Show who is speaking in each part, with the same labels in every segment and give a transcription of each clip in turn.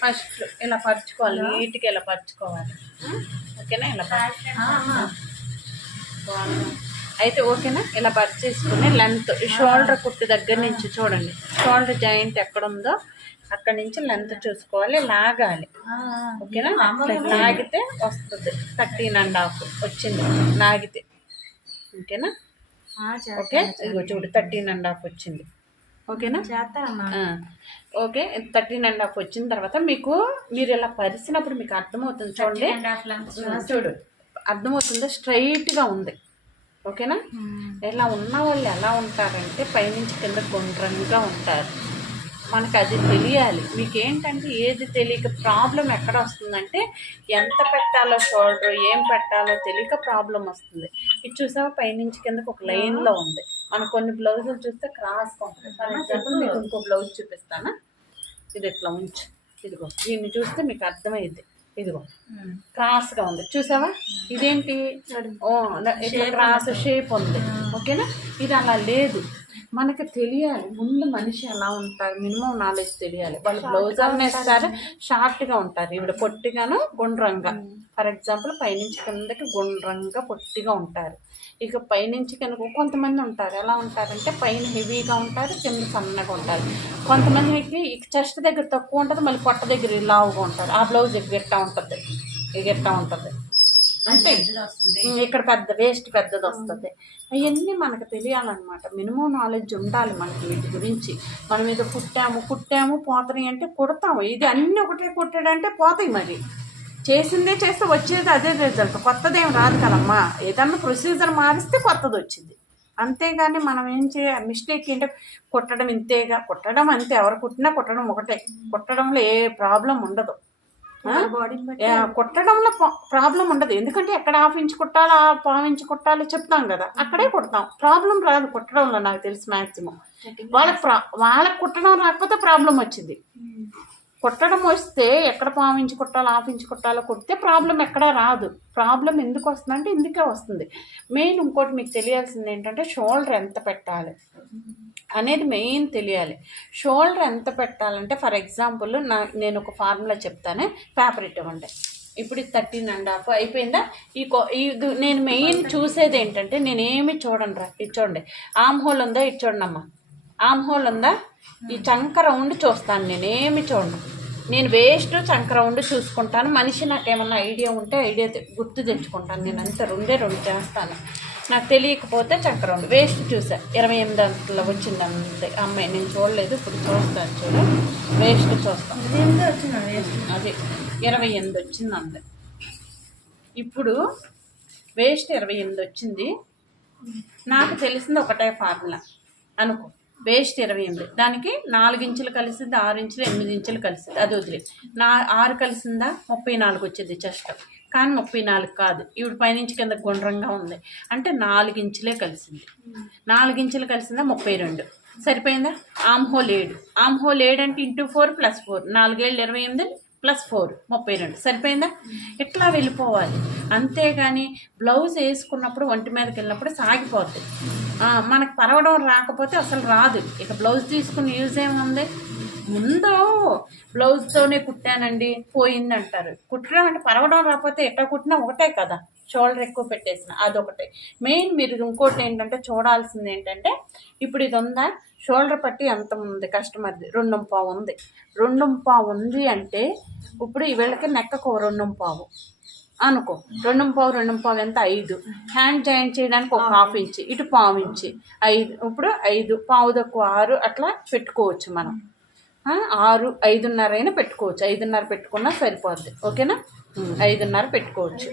Speaker 1: First ఇలా పరుచుకోవాలి నీట్గా ఇలా పరుచుకోవాలి. ఓకేనా? ఇలా. అయితే ఓకేనా? ఇలా పర్చేసుకుని లెంత్ షోల్డర్ కుట్టు దగ్గర నుంచి చూడండి. షోల్డర్ జాయింట్ ఎక్కడ ఉందో అక్కడ నుంచి లెంత్ చూసుకోవాలి లాగాలి. ఓకేనా? లాగితే వస్తుంది. థర్టీన్ అండ్ హాఫ్ వచ్చింది. లాగితే. ఓకేనా? ఓకే? ఇదిగో చూడు థర్టీన్ అండ్ హాఫ్ వచ్చింది. ఓకేనా? ఓకే థర్టీన్ అండ్ హాఫ్ వచ్చిన తర్వాత మీకు మీరు ఇలా పరిచినప్పుడు మీకు అర్థమవుతుంది చూడండి. చూడు అర్థమవుతుందో స్ట్రైట్గా ఉంది. ఓకేనా? ఇలా ఉన్న వాళ్ళు ఎలా ఉంటారంటే పైనుంచి కింద గుండ్రంగా ఉంటారు. మనకు అది తెలియాలి. మీకు ఏంటంటే ఏది తెలియక ప్రాబ్లం ఎక్కడ వస్తుందంటే ఎంత పెట్టాలో షోల్డర్ ఏం పెట్టాలో తెలియక ప్రాబ్లం వస్తుంది. ఇది చూసావా? పైనుంచి కిందకు ఒక లైన్లో ఉంది. మన కొన్ని బ్లౌజులు చూస్తే క్రాస్ ఉంటుంది ఫర్ ఎగ్జాంపుల్ మీకు ఇంకో బ్లౌజ్ చూపిస్తానా? ఇది ఇట్లా ఉంచు. ఇదిగో దీన్ని చూస్తే మీకు అర్థమైంది ఇదిగో క్రాస్గా ఉంది. చూసావా? ఇదేంటి? ఓ ఇట్లా క్రాస్ షేప్ ఉంది. ఓకేనా? ఇది అలా లేదు. మనకి తెలియాలి. ముందు మనిషి ఎలా ఉంటారు మినిమం నాలెడ్జ్ తెలియాలి. వాళ్ళు బ్లౌజ్ అన్న వేస్తారు షార్ట్గా ఉంటారు. ఇవిడ పొట్టిగాను గుండ్రంగా. ఫర్ ఎగ్జాంపుల్ పైనుంచి కిందకి గుండ్రంగా పొట్టిగా ఉంటారు. ఇక పైనుంచి కనుక కొంతమంది ఉంటారు. ఎలా ఉంటారంటే పైన హెవీగా ఉంటారు కింద సన్నగా ఉంటారు. కొంతమందికి ఇక చెస్ట్ దగ్గర తక్కువ ఉంటుంది మళ్ళీ పొట్ట దగ్గర లావుగా ఉంటారు. ఆ బ్లౌజ్ ఎగ్గెట్టా ఉంటుంది. ఎగ్గెట్టా ఉంటుంది. అంటే ఇక్కడ పెద్ద వేస్ట్ పెద్దది వస్తుంది. అవన్నీ మనకు తెలియాలన్నమాట. మినిమం నాలెడ్జ్ ఉండాలి మనకి వీటి గురించి. మనం ఏదో కుట్టాము కుట్టాము పోతాయి అంటే కుడతాము. ఇది అన్నీ ఒకటే కుట్టాడంటే పోతాయి మరి. చేసిందే చేస్తే వచ్చేది అదే రిజల్ట్ కొత్తది ఏం రాదు కదమ్మా. ఏదన్నా ప్రొసీజర్ మారిస్తే కొత్తది వచ్చింది. అంతేగాని మనం ఏం చేయ మిస్టేక్ ఏంటంటే కుట్టడం ఇంతేగా. కుట్టడం అంతే. ఎవరు కుట్టినా కుట్టడం ఒకటే. కుట్టడంలో ఏ ప్రాబ్లం ఉండదు. కుట్టడంలో ప్రాబ్లం ఉండదు. ఎందుకంటే ఎక్కడ హాఫ్ ఇంచ్ కుట్టాలా పావు ఇంచ్ కుట్టాలి చెప్తాం కదా. అక్కడే కుడతాం. ప్రాబ్లం రాదు కుట్టడంలో నాకు తెలిసి మ్యాక్సిమం వాళ్ళకి ప్రా వాళ్ళకి కుట్టడం రాకపోతే ప్రాబ్లం వచ్చింది. కుట్టడం వస్తే ఎక్కడ పావించి కుట్టాలో హాఫ్ కుట్టాలో కుడితే ప్రాబ్లం ఎక్కడ రాదు. ప్రాబ్లం ఎందుకు వస్తుందంటే ఇందుకే వస్తుంది. మెయిన్ ఇంకోటి మీకు తెలియాల్సింది ఏంటంటే షోల్డర్ ఎంత పెట్టాలి అనేది మెయిన్ తెలియాలి. షోల్డర్ ఎంత పెట్టాలంటే ఫర్ ఎగ్జాంపుల్ నా నేను ఒక ఫార్ములా చెప్తానే. పేపర్ ఇవ్వండి. ఇప్పుడు ఇది థర్టీన్ అండ్ హాఫ్ అయిపోయిందా? ఈ కో- ఇది నేను మెయిన్ చూసేది ఏంటంటే నేనేమి చూడండి రా ఇచ్చోండి ఆమ్ హోల్ ఉందో ఇచ్చోండమ్మా అమ్మా ఆమ్ హోల్ ఉందా? ఈ చంక రౌండ్ చూస్తాను నేను ఏమి చూడను. నేను వేస్ట్ చంక రౌండ్ చూసుకుంటాను. మనిషి నాకు ఏమన్నా ఐడియా ఉంటే ఐడియా గుర్తు తెచ్చుకుంటాను. నేను అంతే రెండే రెండు చేస్తాను. నాకు తెలియకపోతే చంక రౌండ్ వేస్ట్ చూసా. ఇరవై ఎనిమిది అంతలో వచ్చింది అంతే అమ్మాయి నేను చూడలేదు. ఇప్పుడు చూస్తాను చూడు. వేస్ట్ చూస్తాను అది ఇరవై ఎనిమిది వచ్చింది అంతే ఇప్పుడు వేస్ట్ ఇరవై ఎనిమిది వచ్చింది. నాకు తెలిసింది ఒకటే ఫార్ములా. అనుకో. వేస్ట్ ఇరవై ఎనిమిది. దానికి నాలుగు ఇంచులు కలిసింది ఆరు ఇంచులు ఎనిమిది ఇంచులు కలిసింది. అది వదిలే నా ఆరు కలిసిందా? ముప్పై నాలుగు వచ్చింది చెస్ట్. కానీ ముప్పై నాలుగు కాదు. ఈవిడ పైనుంచి కింద గుండ్రంగా ఉంది. అంటే నాలుగు ఇంచులే కలిసింది. నాలుగు ఇంచులు కలిసిందా? ముప్పై రెండు. సరిపోయిందా? ఆమ్ హోల్ ఏడు. ఆమ్ హోల్ ఏడు అంటే ఇంటూ ఫోర్ ప్లస్ ఫోర్. నాలుగేళ్ళు ఇరవై ఎనిమిది ప్లస్ ఫోర్ ముప్పై రెండు. సరిపోయిందా? ఇట్లా వెళ్ళిపోవాలి? అంతేగాని బ్లౌజ్ వేసుకున్నప్పుడు ఒంటి మీదకి వెళ్ళినప్పుడు సాగిపోతుంది మనకు పరవడం రాకపోతే అసలు రాదు. ఇక బ్లౌజ్ తీసుకుని యూజ్ ఏముంది? ముందు బ్లౌజ్తోనే కుట్టానండి పోయింది అంటారు కుట్టడం అంటే పరవడం రాకపోతే ఎట్లా కుట్టినా ఒకటే కదా. షోల్డర్ ఎక్కువ పెట్టేసిన. అదొకటి. మెయిన్ మీరు ఇంకోటి ఏంటంటే చూడాల్సింది ఏంటంటే ఇప్పుడు ఇది ఉందా? షోల్డర్ పట్టి ఎంత ఉంది కస్టమర్ది? రెండు పావు ఉంది. రెండు పావు ఉంది అంటే ఇప్పుడు వీళ్ళకి నెక్కకు రెండు పావు. అనుకో. రెండు పావు రెండు పావు ఎంత? ఐదు. హ్యాండ్ జాయిన్ చేయడానికి ఒక హాఫ్ ఇంచి ఇటు పావు ఇంచి. ఐదు. ఇప్పుడు ఐదు. పావు తక్కువ ఆరు. అట్లా పెట్టుకోవచ్చు మనం. ఆరు ఐదున్నర అయినా పెట్టుకోవచ్చు. ఐదున్నర పెట్టుకున్నా సరిపోద్ది. ఓకేనా? ఐదున్నర పెట్టుకోవచ్చు.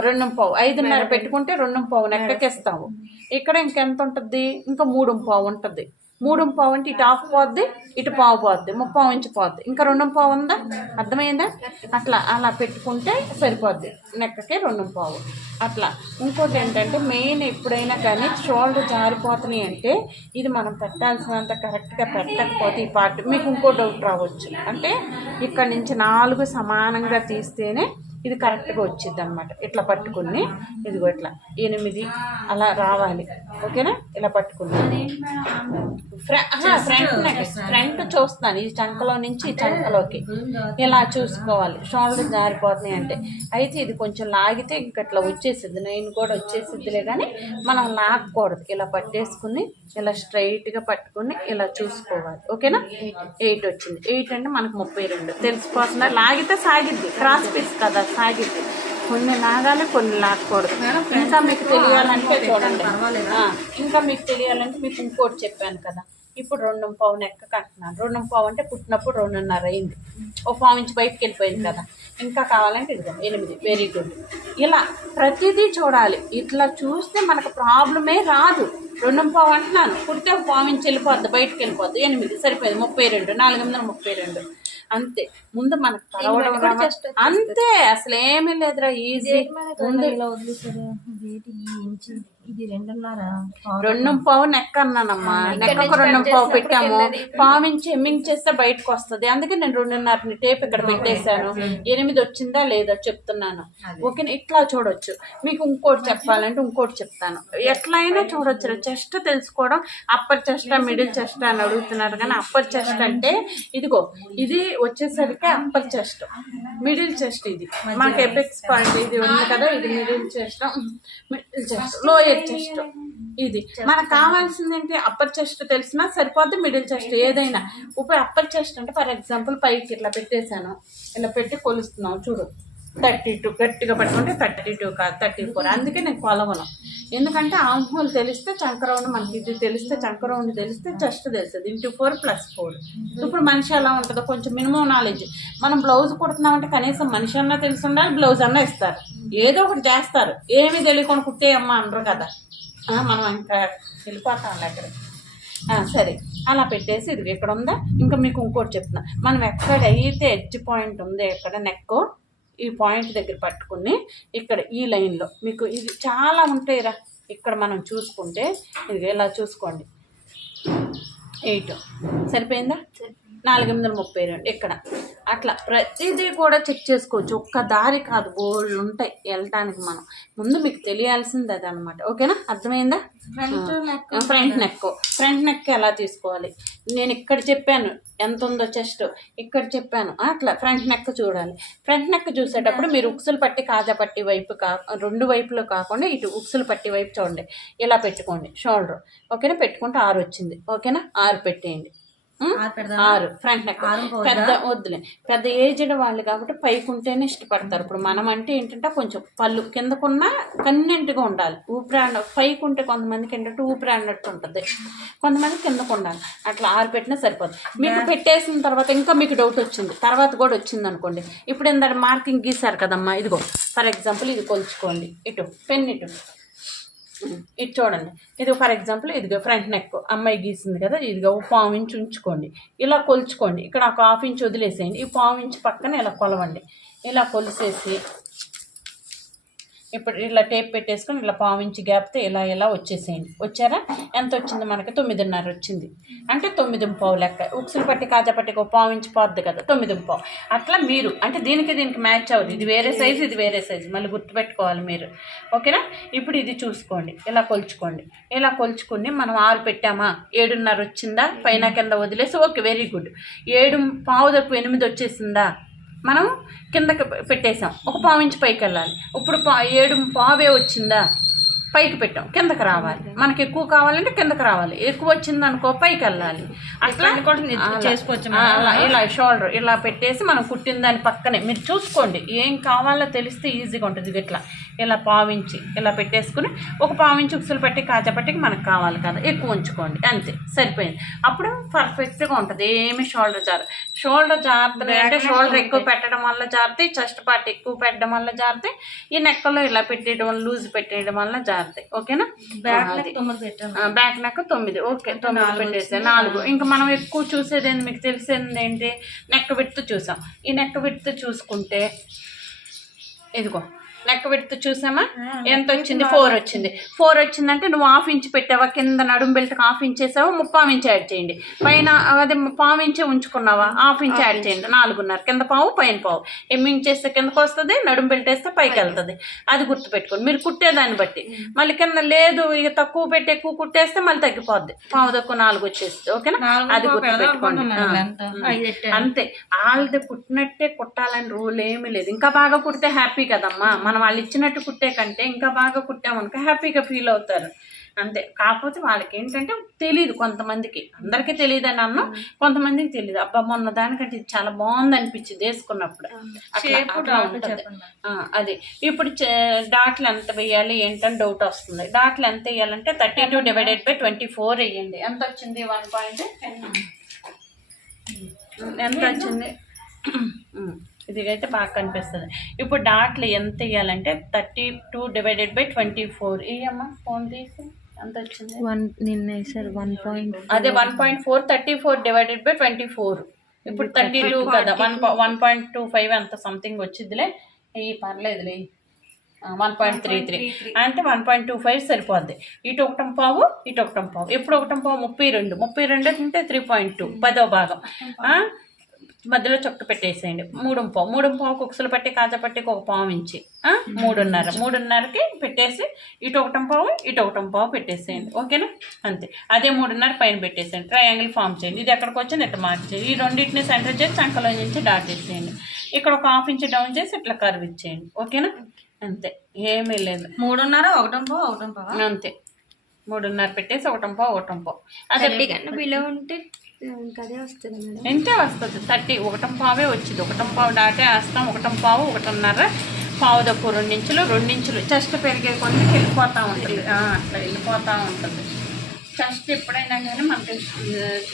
Speaker 1: రెండు పావు ఐదున్నర పెట్టుకుంటే రెండు పావు నెక్కకేస్తావు. ఇక్కడ ఇంకెంత ఉంటుంది? ఇంకా మూడు పావు ఉంటుంది. మూడు పావు అంటే ఇటు హాఫ్ పోద్ది ఇటు పావు పోద్ది ముప్పావు ఇంచు పోద్ది. ఇంకా రెండు పావు ఉందా? అర్థమైందా? అట్లా అలా పెట్టుకుంటే సరిపోద్ది. నెక్కకి రెండు పావు. అట్లా. ఇంకోటి ఏంటంటే మెయిన్ ఎప్పుడైనా కానీ షోల్డర్ జారిపోతున్నాయి అంటే ఇది మనం పెట్టాల్సినంత కరెక్ట్గా పెట్టకపోతే ఈ పార్ట్ మీకు ఇంకో డౌట్ రావచ్చు. అంటే ఇక్కడ నుంచి నాలుగు సమానంగా తీస్తేనే ఇది కరెక్ట్గా వచ్చింది అనమాట ఇట్లా పట్టుకుని ఇదిగో ఇట్లా ఎనిమిది అలా రావాలి. ఓకేనా? ఇలా పట్టుకుని. ఫ్రంట్ ఫ్రంట్ చూస్తున్నాను ఈ చంకలో నుంచి ఈ చంకలోకి. ఇలా చూసుకోవాలి. షోల్డర్ జారిపోతున్నాయి అంటే. అయితే ఇది కొంచెం లాగితే ఇంక ఇట్లా వచ్చేసిద్ది. నేను కూడా వచ్చేసిద్దిలే కానీ మనం లాగకూడదు ఇలా పట్టేసుకుని ఇలా స్ట్రైట్గా పట్టుకుని ఇలా చూసుకోవాలి. ఓకేనా? ఎయిట్ వచ్చింది. ఎయిట్ అంటే మనకు ముప్పై రెండు. తెలిసిపోతుందా? లాగితే సాగిద్ది. క్రాస్ పీస్ కదా. సాగిద్ది కొన్ని నాగాలి కొన్ని లాగకూడదు ఇంకా మీకు తెలియాలంటే చూడండి. ఇంకా మీకు తెలియాలంటే మీకు ఇంకోటి చెప్పాను కదా. ఇప్పుడు రెండు పావు నెక్క కంటున్నాను రెండు పావు అంటే పుట్టినప్పుడు రెండున్నర అయింది. ఓ పావు నుంచి బయటకు వెళ్ళిపోయింది కదా. ఇంకా కావాలంటే ఇదిగో ఎనిమిది. వెరీ గుడ్ ఇలా ప్రతిదీ చూడాలి. ఇట్లా చూస్తే మనకు ప్రాబ్లమే రాదు. రెండు పావు అంటున్నాను. పుడితే ఒక పావు ఇంచి వెళ్ళిపోద్ది బయటకు వెళ్ళిపోద్ది. ఎనిమిది. సరిపోయింది. ముప్పై రెండు. నాలుగు వందల ముప్పై రెండు. అంతే. ముందు మనకు అంతే. అసలు ఏమీ లేదురా ఈజీ. ముందు
Speaker 2: ఇదేంటి ఈ ఇంచు ఇది రెండున్నర?
Speaker 1: రెండు పావు నెక్క అన్నానమ్మా. నెక్కకు రెండు పావు పెట్టాము పావు ఇంచి ఎమ్మింగ్ చేస్తే బయటకు వస్తుంది అందుకే నేను రెండున్నరని టేప్ ఇక్కడ పెట్టేశాను. ఎనిమిది వచ్చిందా లేదా చెప్తున్నాను. ఓకే ఇట్లా చూడొచ్చు. మీకు ఇంకోటి చెప్పాలంటే ఇంకోటి చెప్తాను. ఎట్లయినా చూడొచ్చు. చెస్ట్ తెలుసుకోవడం అప్పర్ చెస్ట్ మిడిల్ చెస్ట్ అని అడుగుతున్నారు కానీ అప్పర్ చెస్ట్ అంటే ఇదిగో ఇది వచ్చేసరికి అప్పర్ చెస్ట్. మిడిల్ చెస్ట్ ఇది. మాకు ఎపెక్స్ పాయింట్ ఇది ఉంది కదా ఇది middle chest. Middle chest lower chest ఇది. మనకు కావాల్సింది ఏంటి అప్పర్ చెస్ట్ తెలిసినా సరిపోద్ది మిడిల్ చెస్ట్ ఏదైనా. ఇప్పుడు అప్పర్ చెస్ట్ అంటే ఫర్ ఎగ్జాంపుల్ పైకి ఇట్లా పెట్టేశాను. ఇలా పెట్టి కొలుస్తున్నాం చూడు. థర్టీ టూ గట్టిగా పట్టుకుంటే థర్టీ టూ కాదు థర్టీ ఫోర్ అందుకే నేను కొలవను. ఎందుకంటే ఆంహోల్ తెలిస్తే చంకరౌండ్ మనకి ఇది తెలిస్తే చంకరౌండ్ తెలిస్తే జస్ట్ తెలుస్తుంది. Into four plus four. ఇప్పుడు మనిషి ఎలా ఉంటుందో కొంచెం మినిమం నాలెడ్జ్. మనం బ్లౌజ్ కుడుతున్నామంటే కనీసం మనిషి అన్నా తెలిసి ఉండాలి బ్లౌజ్ అన్నా ఇస్తారు. ఏదో ఒకటి చేస్తారు. ఏమీ తెలియకుండా కుట్టే అమ్మ అనరు కదా. మనం ఇంకా వెళ్ళిపోతాం అక్కడ సరే. అలా పెట్టేసి ఇది ఇక్కడ ఉందా? ఇంకా మీకు ఇంకోటి చెప్తున్నా. మనం ఎక్కడైతే ఎడ్జ్ పాయింట్ ఉందో ఎక్కడ? నెక్ ఈ పాయింట్ దగ్గర పట్టుకుని ఇక్కడ ఈ లైన్లో మీకు ఇది చాలా ఉంటాయిరా. ఇక్కడ మనం చూసుకుంటే ఇది ఇలా చూసుకోండి. ఎయిట్. సరిపోయిందా. నాలుగు వందల ముప్పై రెండు ఇక్కడ. అట్లా. ప్రతిదీ కూడా చెక్ చేసుకోవచ్చు. ఒక్క దారి కాదు. బోళ్ళు ఉంటాయి వెళ్ళటానికి మనం. ముందు మీకు తెలియాల్సింది అది అనమాట ఓకేనా? అర్థమైందా? ఫ్రంట్ నెక్ ఫ్రంట్ నెక్ ఎలా తీసుకోవాలి? నేను ఇక్కడ చెప్పాను. ఎంత ఉందో చెస్ట్ ఇక్కడ చెప్పాను. అట్లా. ఫ్రంట్ నెక్ చూడాలి. ఫ్రంట్ నెక్ చూసేటప్పుడు మీరు ఉక్సులు పట్టి కాజా పట్టి వైపు కా రెండు వైపులో కాకుండా ఇటు ఉక్సులు పట్టి వైపు చూడండి. ఇలా పెట్టుకోండి. షోల్డర్. ఓకేనా? పెట్టుకుంటే ఆరు వచ్చింది ఓకేనా? ఆరు పెట్టేయండి?
Speaker 2: ఆరు
Speaker 1: ఫ్రంట్ నెక్ పెద్ద? వద్దులే. పెద్ద ఏజ్డ్ వాళ్ళు కాబట్టి పైకి ఉంటేనే ఇష్టపడతారు ఇప్పుడు మనం అంటే ఏంటంటే కొంచెం పళ్ళు కిందకున్నా కన్వెంట్గా ఉండాలి. ఊపిరాడ పైకి ఉంటే కొంతమందికి ఏంటంటే ఊపిరాడినట్టు ఉంటుంది. కొంతమంది కిందకు ఉండాలి. అట్లా ఆరు పెట్టినా సరిపోతుంది మీకు పెట్టేసిన తర్వాత ఇంకా మీకు డౌట్ వచ్చింది. తర్వాత కూడా వచ్చింది అనుకోండి. ఇప్పుడు ఏంటంటే మార్కింగ్ గీసారు కదమ్మా? ఇదిగో. ఫర్ ఎగ్జాంపుల్ ఇది కొలుచుకోండి. ఇటు పెన్ ఇటు. ఇది చూడండి. ఇది ఫర్ ఎగ్జాంపుల్ ఇదిగో ఫ్రంట్ నెక్ అమ్మాయి గీసింది కదా ఇదిగో ఒక పావు ఇంచ్ ఉంచుకోండి. ఇలా కొలుచుకోండి. ఇక్కడ ఒక హాఫ్ ఇంచ్ వదిలేసేయండి. ఈ పావు ఇంచ్ పక్కన ఇలా కొలవండి. ఇలా కొలిసేసి ఇప్పుడు ఇలా టేప్ పెట్టేసుకొని ఇలా పావించి ఇంచు గ్యాప్తో ఇలా ఇలా వచ్చేసేయండి. వచ్చారా? ఎంత వచ్చింది మనకి? తొమ్మిదిన్నర వచ్చింది. అంటే తొమ్మిది పావు లెక్క. ఉక్సులు పట్టి కాజా పట్టి ఒక పావించి పోద్ది కదా. తొమ్మిది పావు. అట్లా మీరు అంటే దీనికి దీనికి మ్యాచ్ అవ్వదు. ఇది వేరే సైజు ఇది వేరే సైజు. మళ్ళీ గుర్తుపెట్టుకోవాలి మీరు. ఓకేనా? ఇప్పుడు ఇది చూసుకోండి. ఇలా కొలుచుకోండి. ఇలా కొలుచుకుని మనం ఆరు పెట్టామా? ఏడున్నర వచ్చిందా? పైన కింద వదిలేసి ఓకే వెరీ గుడ్ ఏడు పావు తక్కువ ఎనిమిది వచ్చేసిందా? మనం కిందకి పెట్టేసాం ఒక పావు ఇంచు పైకి వెళ్ళాలి. ఇప్పుడు పా ఏడు పావే వచ్చిందా? పైకి పెట్టాం. కిందకి రావాలి. మనకి ఎక్కువ కావాలంటే కిందకి రావాలి. ఎక్కువ వచ్చింది అనుకో పైకి వెళ్ళాలి. అట్లా
Speaker 2: చేసుకోవచ్చు
Speaker 1: అలా ఇలా షోల్డర్ ఇలా పెట్టేసి మనం కుట్టిన దాని పక్కనే. మీరు చూసుకోండి. ఏం కావాలో తెలిస్తే ఈజీగా ఉంటుంది ఇట్లా. ఇలా పావించి ఇలా పెట్టేసుకుని ఒక పావించి ఉక్సులు పెట్టి కాజా పట్టికి మనకు కావాలి కదా. ఎక్కువ ఉంచుకోండి. అంతే. సరిపోయింది. అప్పుడు పర్ఫెక్ట్గా ఉంటుంది. ఏమి షోల్డర్ జారు షోల్డర్ జారుతుంది అంటే షోల్డర్ ఎక్కువ పెట్టడం వల్ల జారుతాయి చెస్ట్ పార్ట్ ఎక్కువ పెట్టడం వల్ల జారుతాయి ఈ నెక్కలో ఇలా పెట్టేయడం లూజ్ పెట్టేయడం వల్ల జారుతాయి ఓకేనా?
Speaker 2: పెట్టాను
Speaker 1: ఆ, బ్యాక్ నెక్ తొమ్మిది ఓకే తొమ్మిది పెట్టేసా నాలుగు. ఇంకా మనం ఎక్కువ చూసేది ఏంటి మీకు తెలిసేది ఏంటి? నెక్ విడ్త్ చూసాం. ఈ నెక్ విడ్త్ చూసుకుంటే ఇదిగో నెక్ విడుతు చూసామా? ఎంత వచ్చింది ఫోర్ వచ్చింది. ఫోర్ వచ్చిందంటే నువ్వు హాఫ్ ఇంచ్ పెట్టావా? కింద నడుం బెల్ట్కి హాఫ్ ఇంచ్ వేసావా? ముప్పావు ఇంచ్ యాడ్ చేయండి. పైన అదే పావు ఇంచ్ ఉంచుకున్నావా? హాఫ్ ఇంచ్ యాడ్ చేయండి. నాలుగున్నర. కింద పావు పైన పావు. ఎమ్మింగ్ చేస్తే కిందకు వస్తుంది? నడుం బెల్ట్ వేస్తే పైకి వెళ్తుంది. అది గుర్తుపెట్టుకోండి. మీరు కుట్టేదాన్ని బట్టి. మళ్ళీ కింద లేదు ఇక తక్కువ పెట్టి ఎక్కువ కుట్టేస్తే మళ్ళీ తగ్గిపోద్ది. పావు తక్కువ నాలుగు వచ్చేస్తుంది. ఓకేనా? అది గుర్తుపెట్టుకోండి. అంతే. వాళ్ళది కుట్టినట్టే కుట్టాలని రూల్ ఏమీ లేదు. ఇంకా బాగా కుడితే హ్యాపీ కదమ్మా. మనం వాళ్ళు ఇచ్చినట్టు కుట్టే కంటే ఇంకా బాగా కుట్టామనుకో హ్యాపీగా ఫీల్ అవుతారు. అంతే. కాకపోతే వాళ్ళకి ఏంటంటే తెలియదు కొంతమందికి. అందరికీ తెలియదు అని అన్నాం కొంతమందికి తెలియదు అబ్బా మొన్న దానికంటే ఇది చాలా బాగుంది అనిపించింది వేసుకున్నప్పుడు అదే. ఇప్పుడు డాట్లు ఎంత వేయాలి ఏంటని డౌట్ వస్తుంది. డాట్లు ఎంత వేయాలంటే thirty two divided by twenty four వేయండి. ఎంత వచ్చింది వన్ పాయింట్? ఎంత వచ్చింది? ఉమ్, ఇది అయితే బాగా కనిపిస్తుంది. ఇప్పుడు డాట్లు ఎంత వేయాలంటే thirty two divided by twenty four. ఇయ్యమ్మా phone తీసి. ఎంత వచ్చింది?
Speaker 2: వన్ నిన్న సార్ వన్ పాయింట్
Speaker 1: అదే one point four thirty four divided by twenty four. ఇప్పుడు థర్టీ టూ కదా one one point two five అంత సంథింగ్ వచ్చిందిలే ఈ పర్లేదులే. One point three three. అంటే వన్ పాయింట్ టూ ఫైవ్ సరిపోద్ది. ఇటు ఒకటం పావు ఇటు ఒకటం పావు. ఎప్పుడు ఒకటం పావు ముప్పై రెండు. ముప్పై రెండు అంటే త్రీ పాయింట్ టూ. పదో భాగం? మధ్యలో చొక్క పెట్టేసేయండి. మూడు పావు. మూడు పావు కుక్సులు పట్టి కాజా పట్టికి ఒక పావు ఇంచి? మూడున్నర. మూడున్నరకి పెట్టేసి ఇటు ఒకటం పావు ఇటు ఒకటం పావు పెట్టేసేయండి. ఓకేనా? అంతే. అదే మూడున్నర పైన పెట్టేసేయండి. ట్రయాంగిల్ ఫామ్ చేయండి. ఇది ఎక్కడికి వచ్చి నెట్ మార్చేయండి ఈ రెండింటిని సెంటర్ చేసి చంకలో నుంచి డాట్ చేసేయండి. ఇక్కడ ఒక హాఫ్ ఇంచ్ డౌన్ చేసి ఇట్లా కర్వ్ ఇచ్చేయండి. ఓకేనా? అంతే. ఏమీ లేదు.
Speaker 2: మూడున్నర ఒకటం పో ఒకటం పో
Speaker 1: అంతే. మూడున్నర పెట్టేసి ఒకటం పావు ఒకటం పావు. అదే
Speaker 2: బిలో ఉంటే ఇంకా అదే వస్తుంది మేడం.
Speaker 1: ఎంతే వస్తుంది? థర్టీ ఒకటం పావే వచ్చింది. ఒకటం పావు దాటే వేస్తాం ఒకటం పావు ఒకటిన్నర పావు దప్పు రెండించులు రెండించులు. చెస్ట్ పెరిగే కొద్ది వెళ్ళిపోతూ ఉంటుంది. ఆ, అట్లా వెళ్ళిపోతూ ఉంటుంది. చెస్ట్ ఎప్పుడైనా కానీ మనకి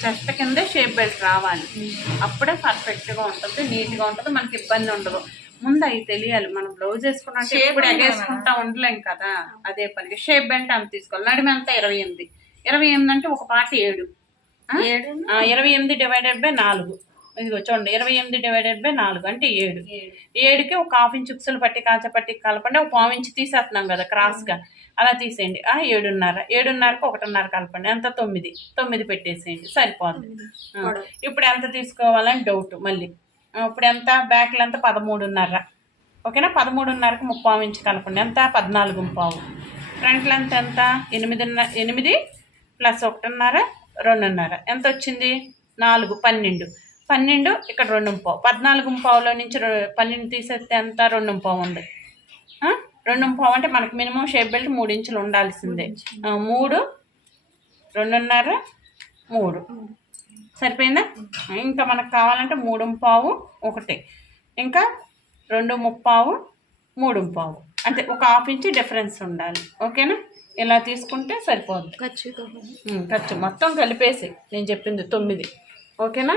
Speaker 1: చెస్ట్ కిందే షేప్ బెల్ట్ రావాలి. అప్పుడే పర్ఫెక్ట్గా ఉంటుంది నీట్గా ఉంటుంది మనకి ఇబ్బంది ఉండదు. ముందు అవి తెలియాలి. మనం బ్లౌజ్ వేసుకున్నా అంటే ఎప్పుడు ఎగేసుకుంటా ఉండలేం కదా. అదే పనికి షేప్ బెల్ట్ అంత తీసుకోవాలి. నడిమి అంతా ఇరవై ఎనిమిది. ఇరవై ఎనిమిది అంటే ఒక పాట ఏడు. ఇరవై ఎనిమిది డివైడెడ్ బై నాలుగు. ఇదిగో చూడండి ఇరవై ఎనిమిది డివైడెడ్ బై నాలుగు అంటే ఏడు. ఏడుకి ఒక హాఫ్ ఇంచ్ ఉక్సులు పట్టి కాచ పట్టి కలపండి ఒక పావు ఇంచ్ తీసేస్తున్నాం కదా క్రాస్గా అలా తీసేయండి. ఆ ఏడున్నర. ఏడున్నరకు ఒకటిన్నర కలపండి. ఎంత? తొమ్మిది. తొమ్మిది పెట్టేసేయండి. సరిపోతుంది ఇప్పుడు ఎంత తీసుకోవాలని డౌట్ మళ్ళీ. ఇప్పుడు ఎంత? బ్యాక్లు ఎంత పదమూడున్నర. ఓకేనా? పదమూడున్నరకు ముప్పావు ఇంచ్ కలపండి. ఎంత? పద్నాలుగు పావు ఫ్రంట్ లెంత్ ఎంత? ఎనిమిదిన్నర ఎనిమిది ప్లస్ ఒకటిన్నర. రెండున్నర. ఎంత వచ్చింది నాలుగు పన్నెండు. పన్నెండు ఇక్కడ రెండు పావు. పద్నాలుగు పావులో నుంచి పన్నెండు తీసేస్తే ఎంత? రెండు పావు ఉంది? రెండు పావు అంటే మనకి మినిమం షేప్ బెల్ట్ మూడు ఇంచులు ఉండాల్సిందే. మూడు రెండున్నర మూడు. సరిపోయిందా? ఇంకా మనకు కావాలంటే మూడు పావు ఒకటి. ఇంకా రెండు ముప్పావు మూడు పావు. అంటే ఒక హాఫ్ ఇంచ్ డిఫరెన్స్ ఉండాలి. ఓకేనా? ఇలా తీసుకుంటే సరిపోద్ది. ఖర్చు మొత్తం కలిపేసి నేను చెప్పింది తొమ్మిది. ఓకేనా?